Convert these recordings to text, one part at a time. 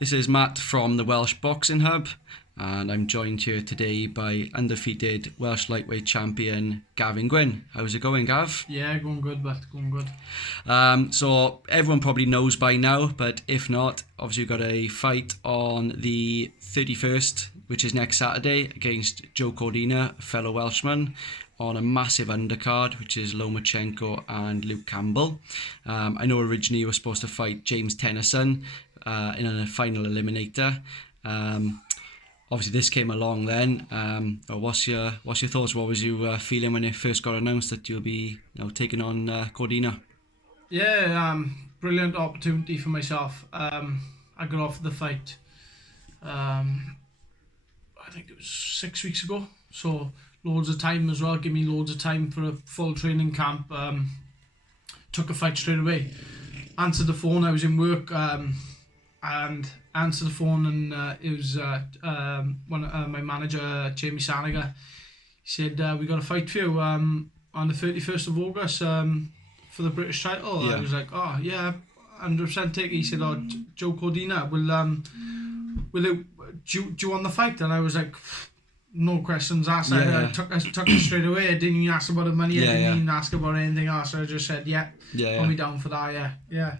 This is Matt from the Welsh Boxing Hub, and I'm joined here today by undefeated Welsh lightweight champion Gavin Gwynne. How's it going, Gav? Yeah, going good, but going good. So everyone probably knows by now, but if not, obviously you've got a fight on the 31st, which is next Saturday, against Joe Cordina, a fellow Welshman, on a massive undercard, which is Lomachenko and Luke Campbell. I know originally you were supposed to fight James Tennyson in a final eliminator. Obviously this came along then. What's your thoughts? What was you feeling when it first got announced that you'll be taking on Cordina? Yeah, brilliant opportunity for myself. I got offered the fight, I think it was 6 weeks ago, so loads of time as well, give me loads of time for a full training camp. Took a fight straight away, answered the phone, I was in work, and answered the phone, and it was my manager, Jamie Saniga. He said, we got a fight for you on the 31st of August for the British title. Yeah. I was like, oh yeah, 100% take it. He said, oh, Joe Cordina, do you want the fight? And I was like, no questions asked. Yeah. I took it straight away. I didn't even ask about the money. I didn't even ask about anything else. I just said, put me down for that. Yeah.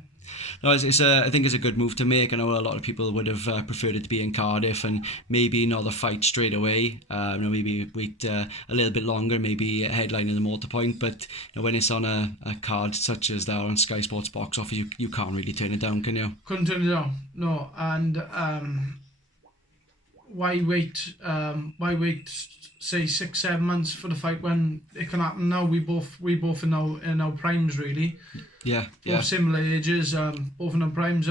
No, I think it's a good move to make. I know a lot of people would have preferred it to be in Cardiff and maybe not the fight straight away. Maybe wait a little bit longer, maybe headline in the Motor Point. But when it's on a card such as that on Sky Sports Box Office, you can't really turn it down, can you? Couldn't turn it down, no. And why wait? Say 6-7 months for the fight when it can happen now? We both are now in our primes, really. Yeah. Both similar ages, both in our primes.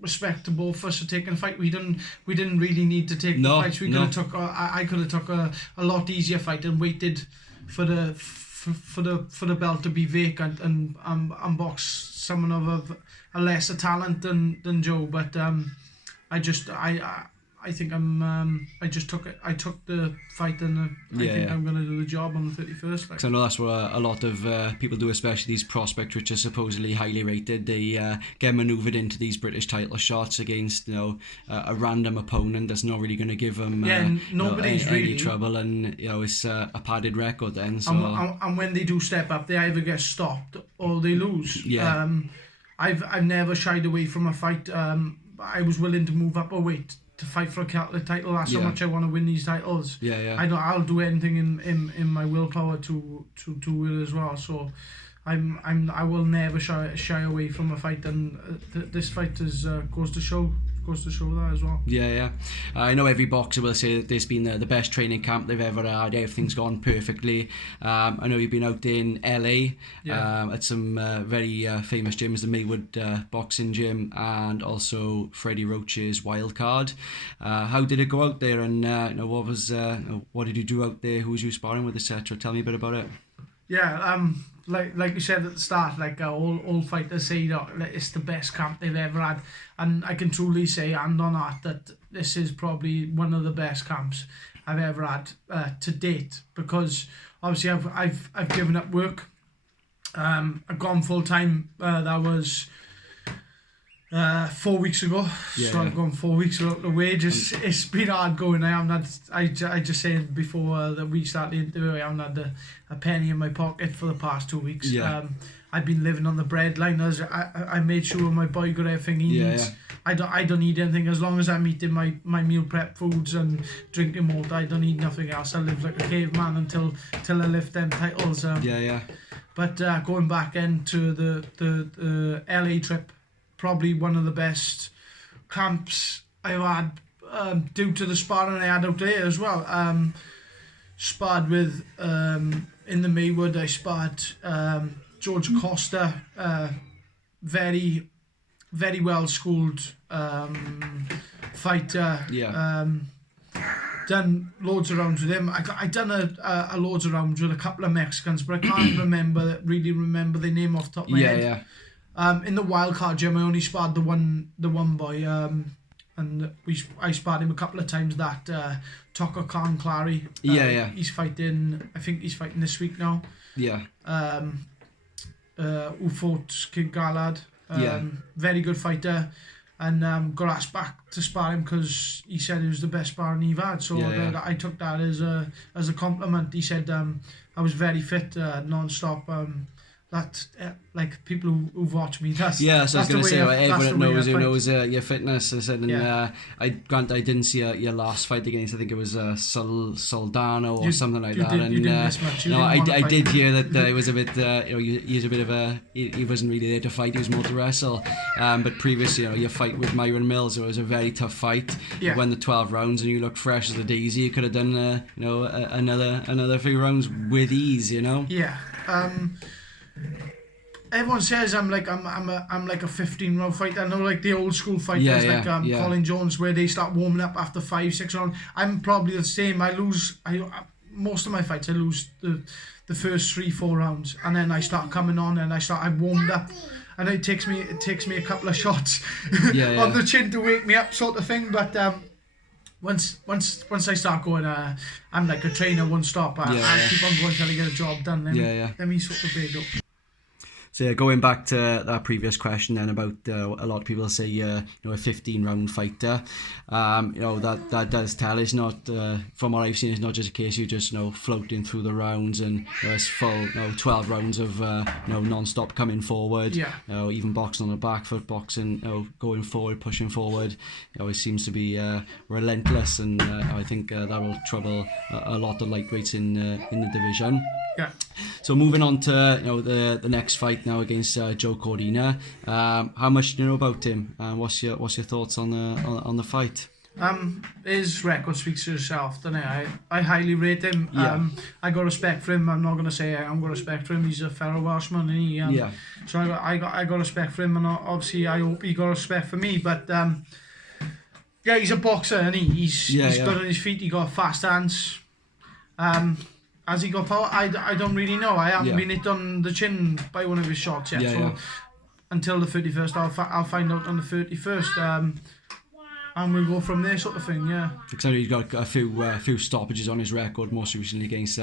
Respect to both of us for taking the fight. We didn't really need to take the fights. We could have took. I could have took a lot easier fight and waited for the belt to be vacant and box someone of a lesser talent than Joe. But I think I just took it. I took the fight, and I think I'm going to do the job on the 31st. Because I know that's what a lot of people do, especially these prospects which are supposedly highly rated. They get manoeuvred into these British title shots against a random opponent that's not really going to give them nobody's any really trouble, and it's a padded record then. So. And when they do step up, they either get stopped or they lose. Yeah. I've never shied away from a fight. I was willing to move up a weight to fight for a title. That's how much I want to win these titles. Yeah. I'll do anything in my willpower to it as well. So I will never shy away from a fight, and this fight is goes to show that as well. Yeah. I know every boxer will say that this has been the best training camp they've ever had. Everything's gone perfectly. I know you've been out in LA at some very famous gyms, the Maywood Boxing Gym and also Freddie Roach's Wildcard. How did it go out there, and what did you do out there? Who was you sparring with, etc.? Tell me a bit about it. Yeah, like you said at the start, all fighters say that it's the best camp they've ever had, and I can truly say, hand on heart, that this is probably one of the best camps I've ever had to date. Because obviously I've given up work, I've gone full time. That was 4 weeks ago, so I've gone 4 weeks without the wages. It's been hard going. I just said before that we started the interview, I haven't had a penny in my pocket for the past 2 weeks. I've been living on the breadline. As I made sure my boy got everything he needs. I don't need anything as long as I'm eating my meal prep foods and drinking water. I don't need nothing else. I live like a caveman until I lift them titles. But going back into the LA trip, probably one of the best camps I've had due to the sparring I had out there as well. Sparred with, in the Maywood, I sparred George Costa, very, very well schooled fighter. Done loads of rounds with him. I done a loads of rounds with a couple of Mexicans, but I can't really remember the name off the top of my head. In the wildcard gym, I only sparred the one boy, and I sparred him a couple of times. That Tucker Khan Clary. He's fighting. I think he's fighting this week now. Who fought Kid Galad. Very good fighter. and got asked back to spar him because he said it was the best sparring he've had. So I took that as a compliment. He said I was very fit, non-stop. That like people who've watched me, that's so I was going to say, everyone knows your fitness. I said, and I didn't see your last fight against, I think it was Soldano or something like that. You didn't miss much. I did hear that it was a bit, he's a bit of he wasn't really there to fight, he was more to wrestle. But previously, your fight with Myron Mills, it was a very tough fight. You won the 12 rounds and you looked fresh as a daisy. You could have done, another few rounds with ease, Yeah. Everyone says I'm like a 15 round fighter. I know like the old school fighters Colin Jones, where they start warming up after 5-6 rounds. I'm probably the same. I most of my fights I lose the first 3-4 rounds, and then I start coming on and I warmed up, and it takes me a couple of shots on the chin to wake me up, sort of thing. But once I start going, I'm like a trainer, won't stop. I keep on going till I get a job done. Let me sort of build up. So going back to that previous question then about a lot of people say a 15 round fighter, that does tell. It's not from what I've seen, it's not just a case you just floating through the rounds and it's full 12 rounds of non-stop coming forward, even boxing on the back foot, boxing, going forward, pushing forward. It seems to be relentless, and I think that will trouble a lot of lightweights in the division. Yeah. So moving on to the next fight now against Joe Cordina. How much do you know about him? What's your thoughts on the fight? His record speaks for itself, doesn't it? I highly rate him. I got respect for him. I'm not going to say I haven't got respect for him. He's a fellow Welshman, and so I got respect for him, and obviously I hope he got respect for me. But he's a boxer, and he's good on his feet. He got fast hands. Has he got power? I don't really know. I haven't been hit on the chin by one of his shots yet. Until the 31st, I'll find out on the 31st. And we'll go from there, sort of thing. Because he's got a few stoppages on his record, most recently against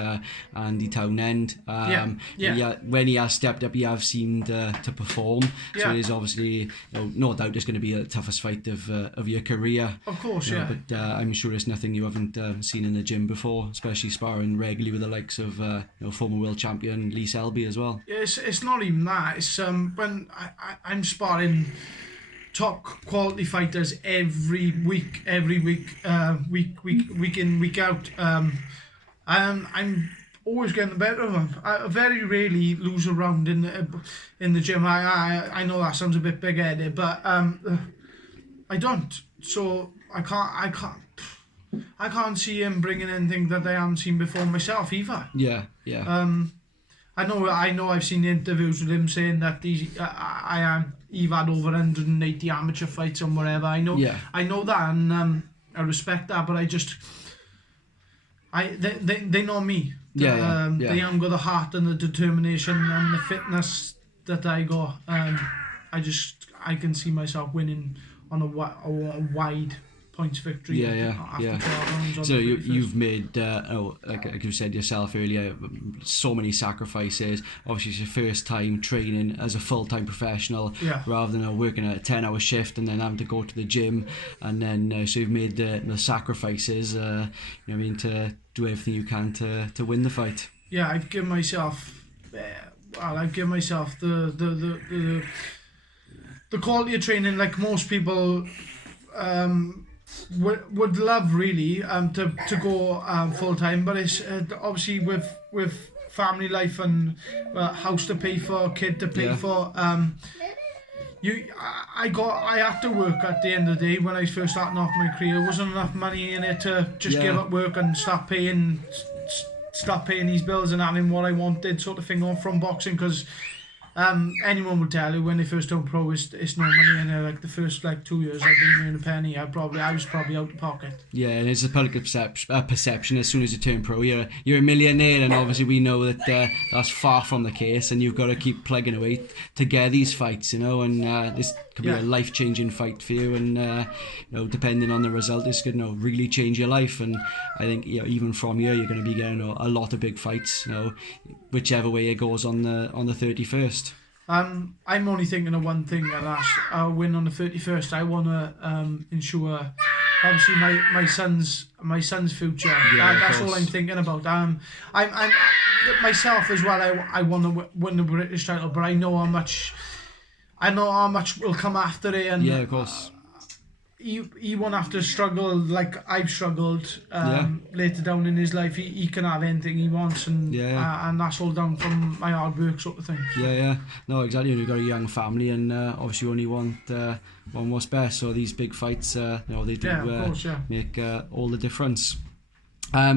Andy Townend. When he has stepped up, he has seemed to perform. So it is obviously, no doubt, it's going to be the toughest fight of your career. Of course, But I'm sure it's nothing you haven't seen in the gym before, especially sparring regularly with the likes of former world champion Lee Selby as well. It's not even that. It's when I'm sparring top quality fighters every week, week in, week out. I'm always getting better of them. I very rarely lose a round in the gym. I know that sounds a bit big-headed, but I don't. So I can't see him bringing anything that I haven't seen before myself either. I know. I've seen interviews with him saying that he've had over 180 amateur fights and whatever. I know that, and I respect that. But they know me. They haven't got the heart and the determination and the fitness that I got. I can see myself winning on a wide points victory. After 12 rounds. So you've made, like you said yourself earlier, so many sacrifices. Obviously, it's your first time training as a full-time professional, rather than working a 10-hour shift and then having to go to the gym. And then so you've made the sacrifices. To do everything you can to win the fight. Yeah, I've given myself. I've given myself the quality of training like most people. Would love really to go full time, but it's obviously with family life and house to pay for, kid to pay for. I had to work at the end of the day. When I first started off my career, there wasn't enough money in it to just give up work and start paying these bills and having what I wanted, sort of thing, on from boxing, because. Anyone would tell you when they first turn pro, it's no money, and like the first 2 years I didn't earn a penny. I was probably out of pocket. Yeah, and it's a public perception. As soon as you turn pro, you're a millionaire, and obviously we know that that's far from the case. And you've got to keep plugging away to get these fights, and this could be a life-changing fight for you, and depending on the result, this could really change your life. And I think even from here, you're going to be getting a lot of big fights, whichever way it goes on the 31st. I'm only thinking of one thing, and that's a win on the 31st. I want to ensure, obviously, my son's future. That's all I'm thinking about. I'm myself as well. I want to win the British title, but I know how much will come after it, and of course. He won't have to struggle like I've struggled later down in his life. He can have anything he wants, and that's all down from my hard work, sort of thing. No, exactly. You've got a young family, and obviously you only want what's best. So these big fights, they do make all the difference.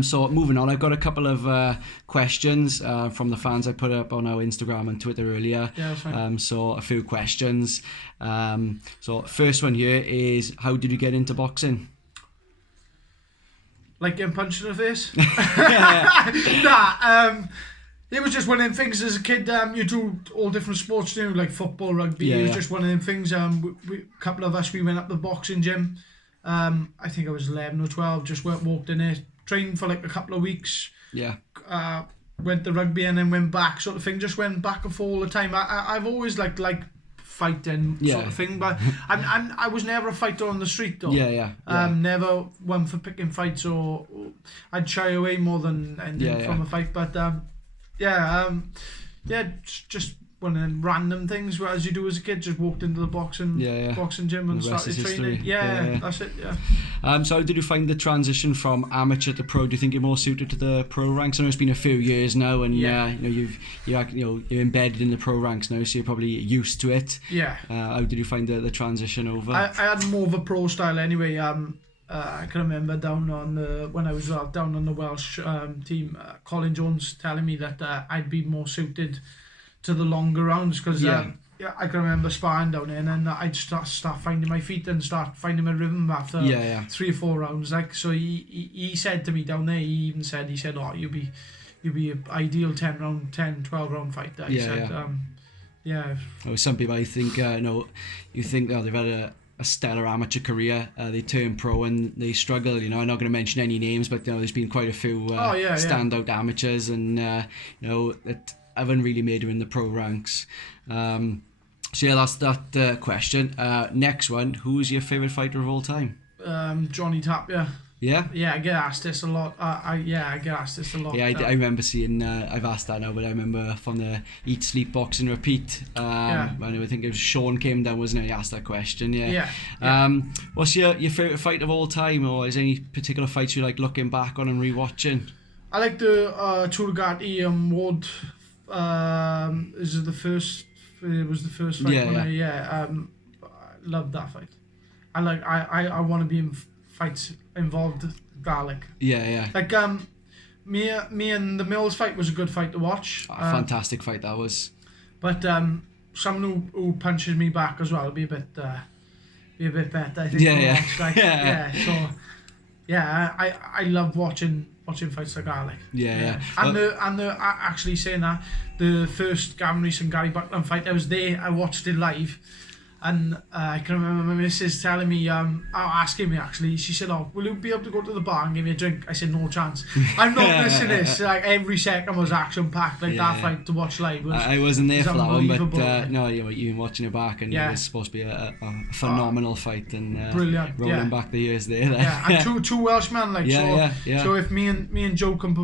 So moving on, I've got a couple of questions from the fans I put up on our Instagram and Twitter earlier. Yeah, that's fine. So a few questions. So first one here is, how did you get into boxing? Like getting punched in the face? It was just one of them things as a kid. You do all different sports, like football, rugby. It was just one of them things. A couple of us, we went up the boxing gym. I think I was 11 or 12. Just walked in there, trained for like a couple of weeks. Went to rugby and then went back, sort of thing. Just went back and forth all the time. I've always liked fighting sort of thing, but I was never a fighter on the street though. Never one for picking fights, or I'd shy away more than anything from a fight. But just one of them random things as you do as a kid. Just walked into the boxing gym and started training. That's it. So how did you find the transition from amateur to pro? Do you think you're more suited to the pro ranks? I know it's been a few years now, and you're embedded in the pro ranks now, so you're probably used to it. How did you find the transition over? I had more of a pro style anyway. I can remember when I was down on the Welsh team, Colin Jones telling me that I'd be more suited to the longer rounds, because I can remember sparring down there, and then I'd start finding my feet and start finding my rhythm after 3 or 4 rounds. So he said to me down there, he said, oh, you'll be an ideal 12 round fighter. Some people, I think, you think they've had a stellar amateur career, they turn pro and they struggle. I'm not going to mention any names, but there's been quite a few standout amateurs, and that haven't really made her in the pro ranks. That's that question. Next one, who's your favourite fighter of all time? Johnny Tapia. Yeah, I get asked this a lot. I get asked this a lot. I remember seeing. I've asked that now, but I remember from the Eat, Sleep, Box and Repeat. When I think it was Sean came down, wasn't it? He asked that question. What's your favourite fight of all time, or is there any particular fights you like looking back on and rewatching? I like the Turgati Ward. Is it the first? It was the first fight. I loved that fight. I want to be in fights involved garlic. Like me and the Mills fight was a good fight to watch. A fantastic fight that was. But someone who punches me back as well will be a bit better, I think. I love watching fights like garlic. And actually saying that, the first Gavin Rees and Gary Buckland fight, I was there, I watched it live, and I can remember my missus telling me, asking me actually, she said, oh, will you be able to go to the bar and give me a drink? I said, no chance. I'm not missing this. Like, every second was action packed. That fight to watch live was I wasn't there for that one, but no, you've been watching it back, and it was supposed to be a phenomenal fight, and brilliant. Rolling back the years there. And two Welshmen, so if me and Joe can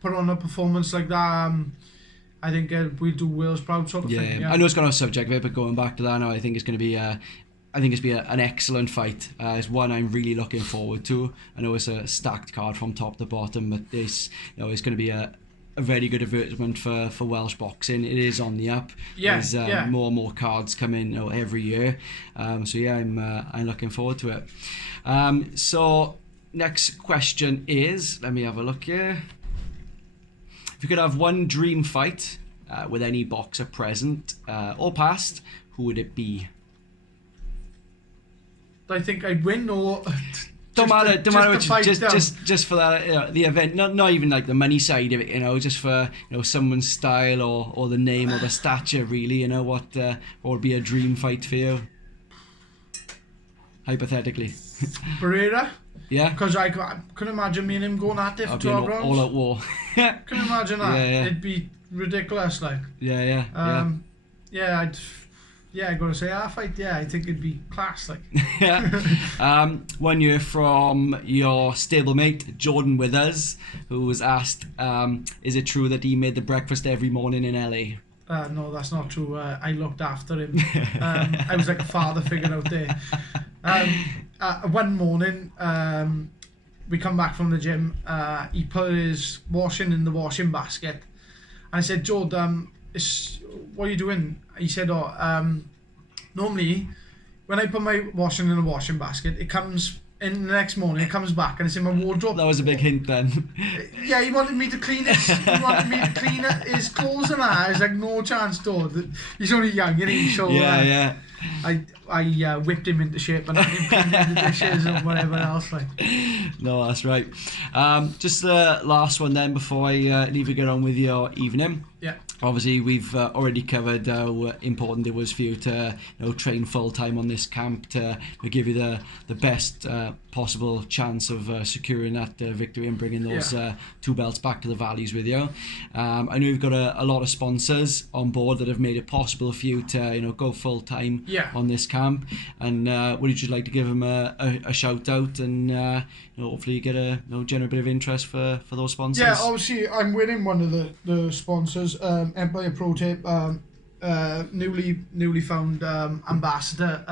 put on a performance like that, I think we'll do Wales proud, sort of thing. I know it's got off subject of it, but going back to that now, I think it's going to be an excellent fight. It's one I'm really looking forward to. I know it's a stacked card from top to bottom, but this, it's going to be a very good advertisement for Welsh boxing. It is on the up. There's more and more cards coming every year. I'm looking forward to it. So next question is, let me have a look here. If you could have one dream fight with any boxer present or past, who would it be? I think I'd win, or don't matter. Just for that, the event, not even like the money side of it. Just for someone's style or the name or the stature. Really, what would be a dream fight for you? Hypothetically, Barrera. Yeah, because I can imagine me and him going at it for 12 rounds. All out war. Can you imagine that? It'd be ridiculous, like. I gotta say, our fight, I think it'd be class. Like, yeah. 1 year from your stablemate Jordan Withers, who was asked, is it true that he made the breakfast every morning in LA? No, that's not true. I looked after him. I was like a father figure out there. One morning, we come back from the gym. He put his washing in the washing basket. And I said, Jordan, what are you doing? He said, normally when I put my washing in a washing basket, it comes in the next morning, it comes back and it's in my wardrobe. That was a big hint then. Yeah, he wanted me to clean it. He wanted me to clean it, his clothes and that. I was like, no chance, Todd. He's only young, isn't he? So yeah. I whipped him into shape and I him cleaning the dishes and whatever else. Like. No, that's right. Just the last one then before I leave you get on with your evening. Yeah. Obviously, we've already covered how important it was for you to train full time on this camp to give you the best possible chance of securing that victory and bringing those 2 belts back to the Valleys with you. I know you've got a lot of sponsors on board that have made it possible for you to go full time on this camp. And would you just like to give them a shout out and hopefully you get a general bit of interest for those sponsors? Yeah, obviously I'm winning one of the sponsors, Empire Pro Tape, newly found ambassador.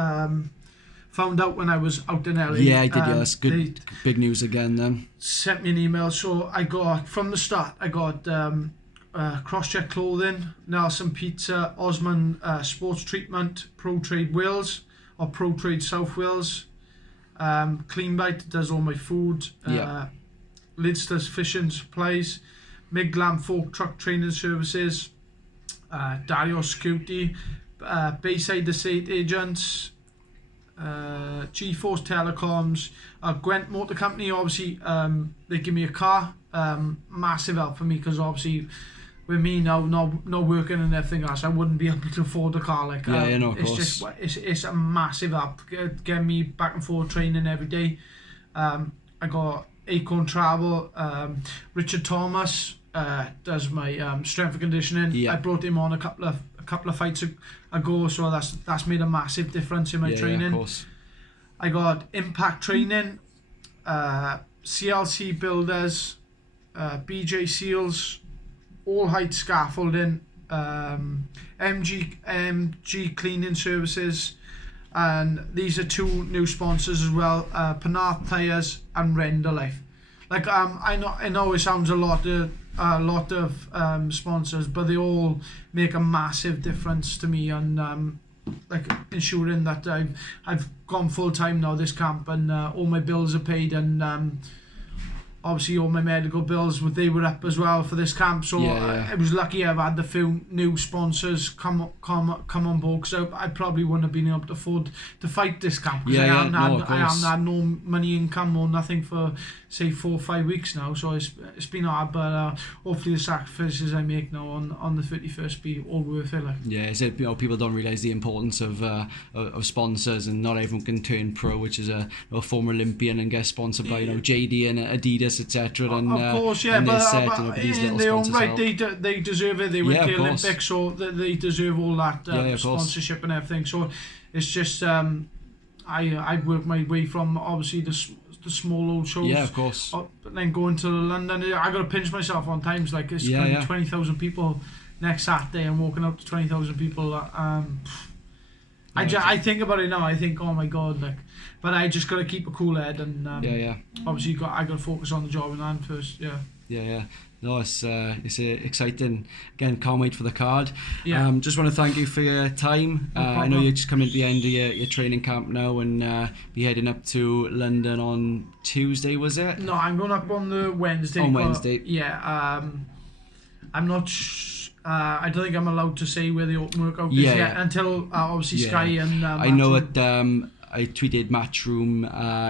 Found out when I was out in LA. Yeah, I did. Yes, good, big news again. Then sent me an email. So I got from the start. I got Crosscheck Clothing, Nelson Pizza, Osman Sports Treatment, Pro Trade Wales or Pro Trade South Wales, Clean Bite does all my food. Lidster's Fishing Supplies, Mig Glam Folk Truck Training Services, Dario Security, Bayside Estate Agents, G-Force Telecoms, Gwent Motor Company. Obviously, they give me a car. Massive help for me because obviously with me now not working and everything else, I wouldn't be able to afford a car. Like, of it's course. It's a massive help getting me back and forth training every day. I got Acorn Travel, Richard Thomas does my strength and conditioning. I brought him on a couple of fights ago, so that's made a massive difference in my training. Of course. I got Impact Training, CLC Builders, BJ Seals, All Height Scaffolding, MG Cleaning Services, and these are 2 new sponsors as well, Penarth Tyres and Render Life. Like, I know it sounds a lot of sponsors, but they all make a massive difference to me and like ensuring that I've gone full time now this camp and all my bills are paid and obviously all my medical bills they were up as well for this camp, so I was lucky I've had the few new sponsors come on board because I probably wouldn't have been able to afford to fight this camp because I haven't had no money income or nothing for say 4 or 5 weeks now, so it's been hard, but hopefully the sacrifices I make now on the 31st be all worth it. Like. Yeah, so, people don't realise the importance of sponsors, and not everyone can turn pro, which is a former Olympian and get sponsored by JD and Adidas, etc. And of course, yeah, but in their own right, they deserve it. They went to the Olympics, so they deserve all that sponsorship and everything. So it's just I worked my way from obviously the small old shows. Yeah, of course. But then going to London, I got to pinch myself on times. Like it's 20,000 people next Saturday and walking up to 20,000 people. I think about it now. I think, oh my god, like, but I just got to keep a cool head and obviously I got to focus on the job in hand first. Yeah. No, it's exciting. Again, can't wait for the card. Yeah. Just want to thank you for your time. I know you're just coming to the end of your training camp now and be heading up to London on Tuesday, was it? No, I'm going up on the Wednesday. On Wednesday. Yeah. I'm not. I don't think I'm allowed to say where the open workout is yet until obviously Sky and. I know at I tweeted Matchroom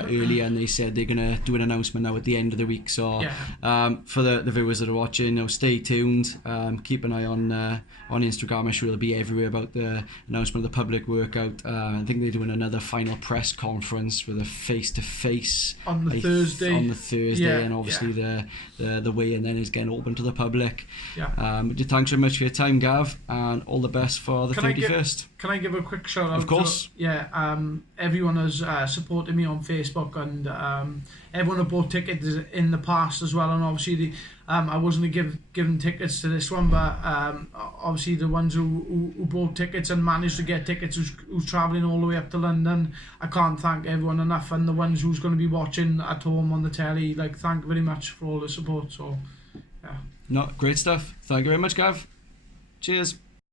earlier, and they said they're going to do an announcement now at the end of the week. So for the viewers that are watching, stay tuned. Keep an eye on Instagram. I'm sure it'll be everywhere about the announcement of the public workout. I think they're doing another final press conference with a face-to-face on the Thursday. And obviously the weigh-in then is getting open to the public. But thanks very much for your time, Gav, and all the best for the 31st. Can I give a quick shout out? Of course. Everyone has supported me on Facebook, and everyone have bought tickets in the past as well. And obviously, I wasn't given tickets to this one, but obviously the ones who bought tickets and managed to get tickets, who's travelling all the way up to London, I can't thank everyone enough. And the ones who's going to be watching at home on the telly, thank you very much for all the support. So, great stuff. Thank you very much, Gav. Cheers.